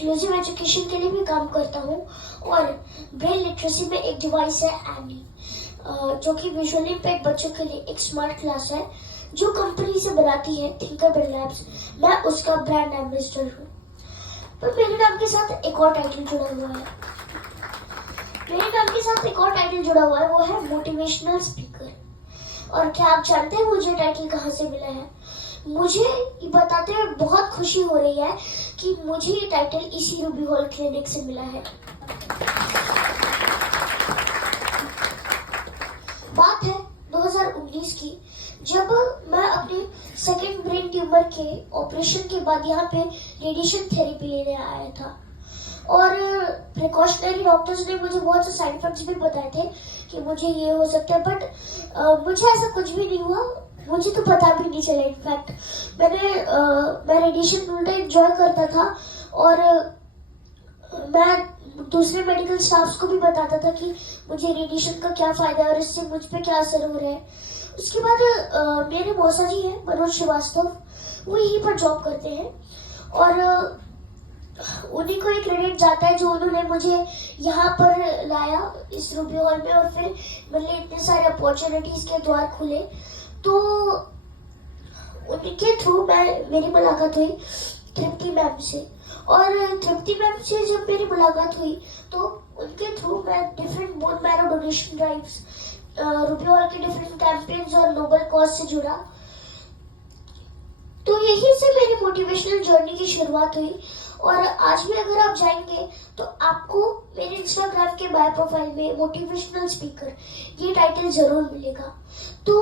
Inclusive education के लिए भी काम करता हूँ और ब्रेन लिटरेसी में एक डिवाइस है एनी, जो कि विजुअली इम्पेयर्ड बच्चों के लिए एक स्मार्ट क्लास है जो कंपनी से बनाती है थिंकरबेल लैब्स। मैं उसका ब्रांड एम्बेसडर हूँ। पर मेरे नाम के साथ एक और टाइटल जुड़ा हुआ है। वो है मोटिवेशनल स्पीकर। और क्या आप जानते हैं मुझे टाइटल कहाँ से मिला है? मुझे ये बताते हुए बहुत खुशी हो रही है कि मुझे ये टाइटल इसी रूबी हॉल क्लिनिक से मिला है। बात है 2019 की, जब मैं अपने सेकेंड ब्रेन ट्यूमर के ऑपरेशन के बाद यहाँ पे रेडिएशन थेरेपी लेने आया था और प्रिकॉशनरी डॉक्टर्स ने मुझे बहुत से साइड इफेक्ट्स भी बताए थे कि मुझे ये हो सकता है, बट मुझे ऐसा कुछ भी नहीं हुआ। मुझे तो पता भी नहीं चला। इनफैक्ट मैं रेडिएशन उल्टा एंजॉय करता था और मैं दूसरे मेडिकल स्टाफ्स को भी बताता था कि मुझे रेडिएशन का क्या फायदा है और इससे मुझ पे क्या असर हो रहा है। उसके बाद मेरे मौसा जी हैं मनोज श्रीवास्तव, वो यहीं पर जॉब करते हैं और उन्हीं को एक क्रेडिट जाता है जो उन्होंने मुझे यहाँ पर लाया इस रूबी हॉल में, और फिर मतलब इतने सारे अपॉर्चुनिटीज के द्वार खुले। तो उनके थ्रू मेरी मुलाकात हुई तृप्ति मैम से, और तृप्ति मैम से जब मेरी मुलाकात हुई तो उनके थ्रू मैं different bone marrow donation drives, Ruby hall के डिफरेंट कैंपेन्स और नोबल कॉज से जुड़ा। तो यहीं से मेरी मोटिवेशनल जर्नी की शुरुआत हुई। और आज भी अगर आप जाएंगे तो आपको मेरे इंस्टाग्राम के बायो प्रोफाइल में मोटिवेशनल स्पीकर ये टाइटल जरूर मिलेगा। तो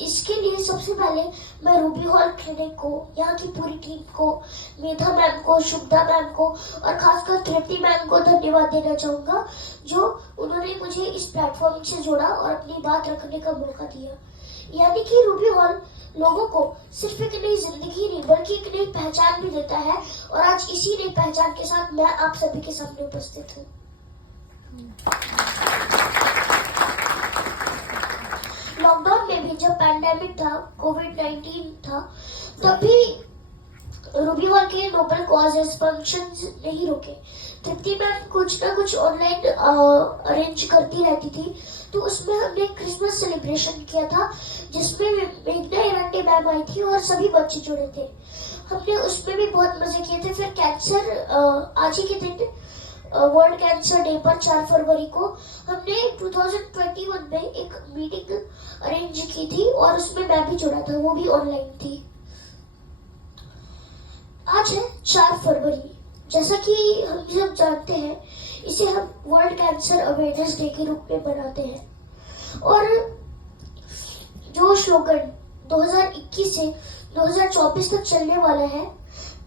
इसके लिए सबसे पहले मैं रूबी हॉल क्लिनिक को, यहाँ की पूरी टीम को, मेधा मैम को, शुभदा मैम को और खासकर तृप्ति मैम को धन्यवाद देना चाहूंगा, जो उन्होंने मुझे इस प्लेटफॉर्म से जोड़ा और अपनी बात रखने का मौका दिया। यानी कि रूबी हॉल लोगों को सिर्फ एक नई जिंदगी नहीं बल्कि एक नई पहचान भी देता है, और आज इसी नई पहचान के साथ मैं आप सभी के सामने उपस्थित हूँ। लॉकडाउन में भी जब पैंडेमिक था, कोविड-19 था, तब भी रूबी हॉल के नोबल कॉजेस फंक्शंस नहीं रुके। तृप्ति मैम कुछ ना कुछ ऑनलाइन अरेंज करती रहती थी, तो उसमें हमने क्रिसमस सेलिब्रेशन किया था जिसमें मेघना इरांडे मैम आई थी और सभी बच्चे जुड़े थे। हमने उसमें भी बहुत मजे किए थे। फिर कैंसर आज ही के दिन वर्ल्ड कैंसर डे पर 4 फरवरी को हमने 2021 में एक मीटिंग अरेंज की थी और उसमें मैं भी जुड़ा था, वो भी ऑनलाइन थी। आज है 4 फरवरी, जैसा कि हम सब जानते हैं, इसे हम वर्ल्ड कैंसर अवेयरनेस डे के रूप में मनाते हैं। और जो स्लोगन 2021 से 2024 तक चलने वाला है,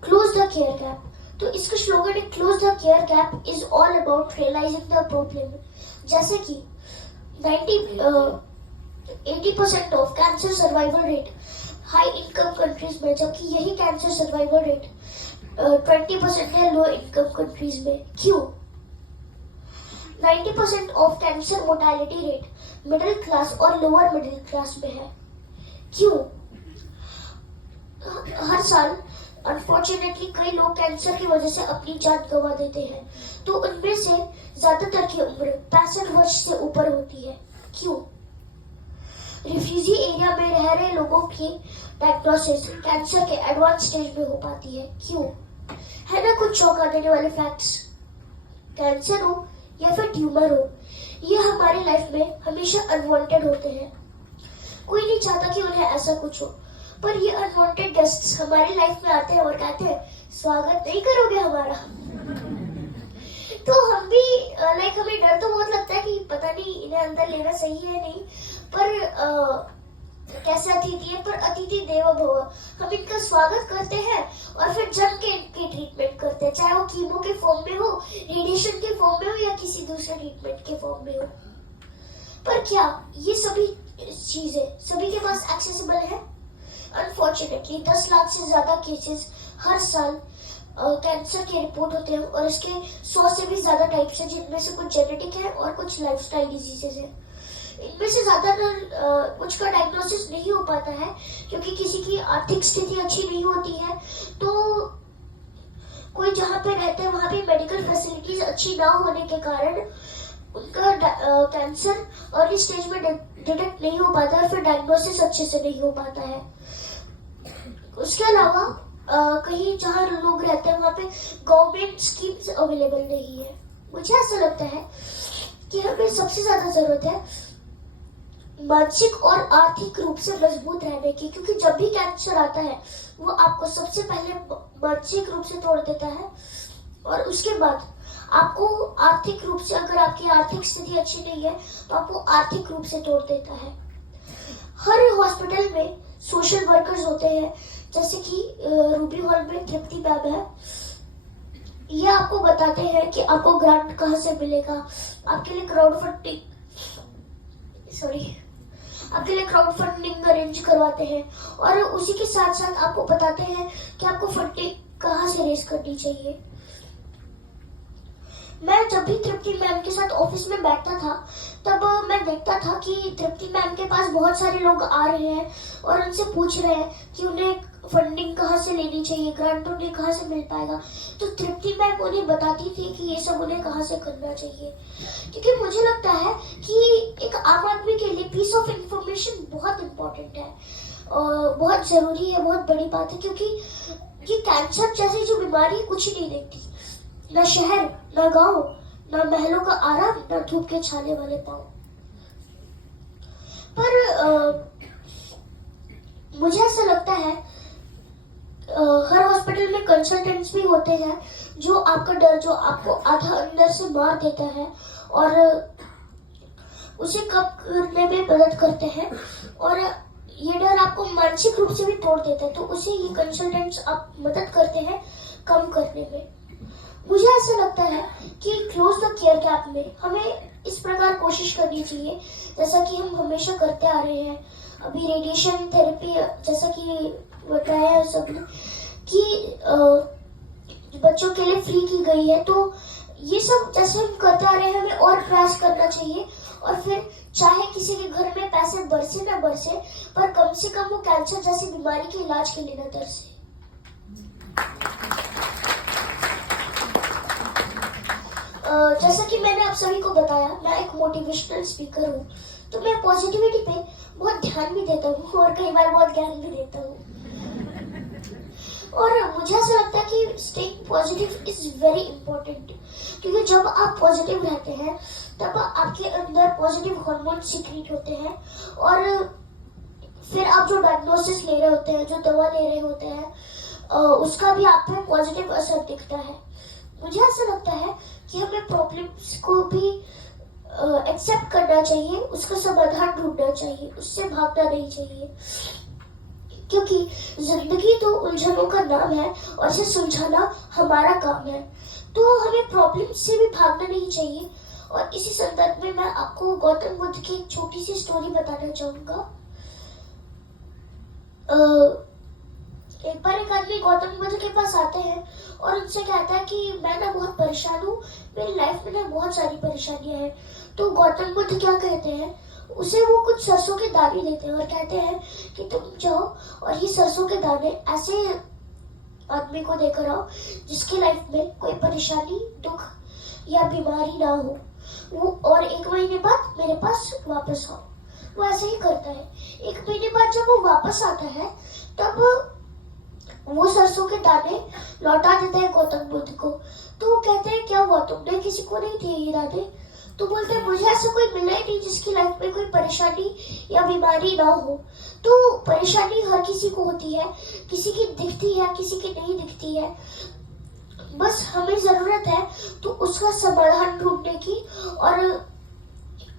क्लोज द केयर गैप, तो इसका स्लोगन है close the care gap is all about realising the problem. जैसे कि 80% of cancer survival rate high income countries में, जबकि यही कैंसर सर्वाइवल रेट 20% है लो इनकम कंट्रीज में। क्यों? 90% of cancer mortality rate middle class और लोअर मिडिल क्लास में है। क्यों? हर साल अनफॉर्चुनेटली कई लोग कैंसर की वजह से अपनी जान गंवा देते हैं, तो उनमें से ज्यादातर की उम्र 65 वर्ष से ऊपर होती है। क्यों? रिफ्यूजी एरिया में रह रहे लोगों की डायग्नोसिस कैंसर के एडवांस स्टेज में हो पाती है। क्यों? है ना कुछ चौंका देने वाले फैक्ट्स। कैंसर हो या फिर ट्यूमर हो, ये हमारी लाइफ में हमेशा अनवांटेड होते हैं। कोई नहीं चाहता कि उन्हें ऐसा कुछ हो, पर ये अनवांटेड गेस्ट्स हमारी लाइफ में आते हैं और कहते हैं स्वागत नहीं करोगे हमारा। तो हम भी हमें डर तो बहुत लगता है कि पता नहीं इन्हें अंदर लेना सही है नहीं, पर कैसे अतिथि है, पर अतिथि देवो भव। हम इनका स्वागत करते हैं और फिर जम के इनकी ट्रीटमेंट करते हैं, चाहे वो कीमो के फॉर्म में हो, रेडिएशन के फॉर्म में हो या किसी दूसरे ट्रीटमेंट के फॉर्म में हो। पर क्या ये सभी चीजें सभी के पास एक्सेसिबल है? अनफॉर्चुनेटली 10 लाख से ज्यादा केसेस हर साल कैंसर के रिपोर्ट होते हैं और इसके 100 से भी ज्यादा टाइप्स हैं, जिनमें से कुछ जेनेटिक है और कुछ लाइफस्टाइल डिजीजेस हैं। इनमें से ज्यादातर कुछ का डायग्नोसिस नहीं हो पाता है क्योंकि किसी की आर्थिक स्थिति अच्छी नहीं होती है, तो कोई जहाँ पे रहते हैं वहाँ पे मेडिकल फैसिलिटीज अच्छी ना होने के कारण उनका कैंसर अर्ली स्टेज में डिटेक्ट नहीं हो पाता है, फिर डायग्नोसिस अच्छे से नहीं हो पाता है। उसके अलावा कहीं जहाँ लोग रहते हैं वहाँ पे गवर्नमेंट स्कीम्स अवेलेबल नहीं है। मुझे ऐसा लगता है कि हमें सबसे ज्यादा जरूरत है मानसिक और आर्थिक रूप से मजबूत रहने की, क्योंकि जब भी कैंसर आता है वो आपको सबसे पहले मानसिक रूप से तोड़ देता है और उसके बाद आपको आर्थिक रूप से, अगर आपकी आर्थिक स्थिति अच्छी नहीं है तो आपको आर्थिक रूप से तोड़ देता है। हर हॉस्पिटल में सोशल वर्कर्स होते हैं, जैसे कि रूबी हॉल में तृप्ति मैम है। ये आपको बताते हैं कि आपको ग्रांट कहाँ से मिलेगा, आपके लिए क्राउड फंडिंग अरेंज करवाते हैं और उसी के साथ साथ आपको बताते हैं कि आपको फंडिंग कहाँ से रेज करनी चाहिए। मैं जब भी तृप्ति मैम के साथ ऑफिस में बैठता था तब मैं देखता था कि तृप्ति मैम के पास बहुत सारे लोग आ रहे हैं और उनसे पूछ रहे हैं कि उन्हें फंडिंग कहाँ से लेनी चाहिए, ग्रांट उन्हें कहाँ से मिल पाएगा। तो तृप्ति मैम उन्हें बताती थी कि ये सब उन्हें कहाँ से करना चाहिए, क्योंकि मुझे लगता है कि एक आम आदमी के लिए पीस ऑफ इंफॉर्मेशन बहुत इम्पोर्टेंट है और बहुत जरूरी है, बहुत बड़ी बात है, क्योंकि ये कैंसर जैसी जो बीमारी कुछ ही नहीं देखती, ना शहर, ना गांव, ना महलों का आराम, ना धूप के छाले वाले पाँव। पर मुझे ऐसा लगता है हर हॉस्पिटल में कंसल्टेंट्स भी होते हैं जो आपका डर, जो आपको आधा अंदर से मार देता है और उसे कम करने में मदद करते हैं और ये डर आपको मानसिक रूप से भी तोड़ देता है, तो उसे ये कंसल्टेंट्स आप मदद करते हैं कम करने में। मुझे ऐसा लगता है कि क्लोज द केयर गैप में हमें इस प्रकार कोशिश करनी चाहिए जैसा कि हम हमेशा करते आ रहे हैं। अभी रेडिएशन थेरेपी, जैसा कि बताया है सबने कि बच्चों के लिए फ्री की गई है, तो ये सब जैसे हम करते आ रहे हैं हमें और प्रयास करना चाहिए और फिर चाहे किसी के घर में पैसे बरसे ना बरसे, पर कम से कम वो कैंसर जैसी बीमारी के इलाज के लिए न तरसे। जैसा कि मैंने आप सभी को बताया, मैं एक मोटिवेशनल स्पीकर हूँ, तो मैं पॉजिटिविटी पे बहुत ध्यान भी देता हूँ और कई बार बहुत ज्ञान भी देता हूँ। और मुझे ऐसा लगता है कि staying positive is very important, क्योंकि जब आप पॉजिटिव रहते हैं तब आपके अंदर पॉजिटिव हार्मोन सीक्रेट होते हैं और फिर आप जो डायग्नोसिस ले रहे होते हैं, जो दवा ले रहे होते हैं, उसका भी आप पे पॉजिटिव असर दिखता है। मुझे ऐसा लगता है कि हमें प्रॉब्लम्स को भी एक्सेप्ट करना चाहिए, उसका समाधान ढूंढना चाहिए, उससे भागना नहीं चाहिए, क्योंकि जिंदगी तो उलझनों का नाम है और इसे सुलझाना हमारा काम है। तो हमें प्रॉब्लम से भी भागना नहीं चाहिए। और इसी संदर्भ में मैं आपको गौतम बुद्ध की एक छोटी सी स्टोरी बताना चाहूंगा। एक बार एक आदमी गौतम बुद्ध के पास आते हैं और उनसे कहता है कि मैं ना बहुत परेशान हूँ, मेरी लाइफ में ना बहुत सारी परेशानियां हैं। तो गौतम बुद्ध क्या कहते हैं, उसे वो कुछ सरसों के दाने देते हैं और कहते हैं कि तुम जाओ और ये सरसों के दाने ऐसे आदमी को देकर आओ जिसकी लाइफ में कोई परेशानी, दुख या बीमारी ना हो, वो और 1 महीने बाद मेरे पास वापस आओ। वो ऐसे ही करता है। 1 महीने बाद जब वो वापस आता है तब वो सरसों के दाने लौटा देते हैं गौतम बुद्ध को। तो वो कहते हैं क्या हुआ, तुमने किसी को नहीं दिए ये दाने? तो बोलते हैं मुझे ऐसा कोई मिला ही नहीं जिसकी लाइफ में कोई परेशानी या बीमारी ना हो। तो परेशानी हर किसी को होती है, किसी की दिखती है, किसी की नहीं दिखती है, बस हमें जरूरत है तो उसका समाधान ढूंढने की। और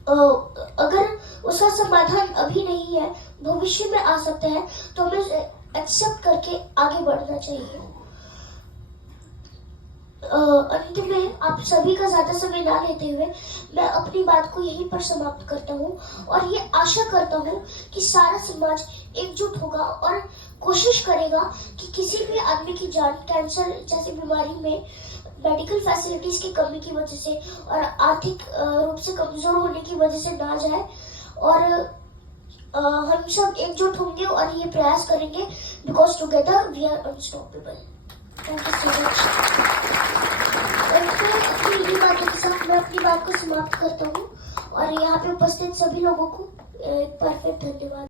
अगर उसका समाधान अभी नहीं है, भविष्य में आ सकता है, तो हमें एक्सेप्ट करके आगे बढ़ना चाहिए। अंत में आप सभी का ज्यादा समय ना लेते हुए मैं अपनी बात को यहीं पर समाप्त करता हूँ और ये आशा करता हूँ कि सारा समाज एकजुट होगा और कोशिश करेगा कि किसी भी आदमी की जान कैंसर जैसी बीमारी में मेडिकल फैसिलिटीज की कमी की वजह से और आर्थिक रूप से कमजोर होने की वजह से ना जाए। और हम सब एकजुट होंगे और ये प्रयास करेंगे, because together we are unstoppable. Thank you so much. मैं अपनी बात को समाप्त करता हूँ और यहाँ पे उपस्थित सभी लोगों को एक बार फिर धन्यवाद।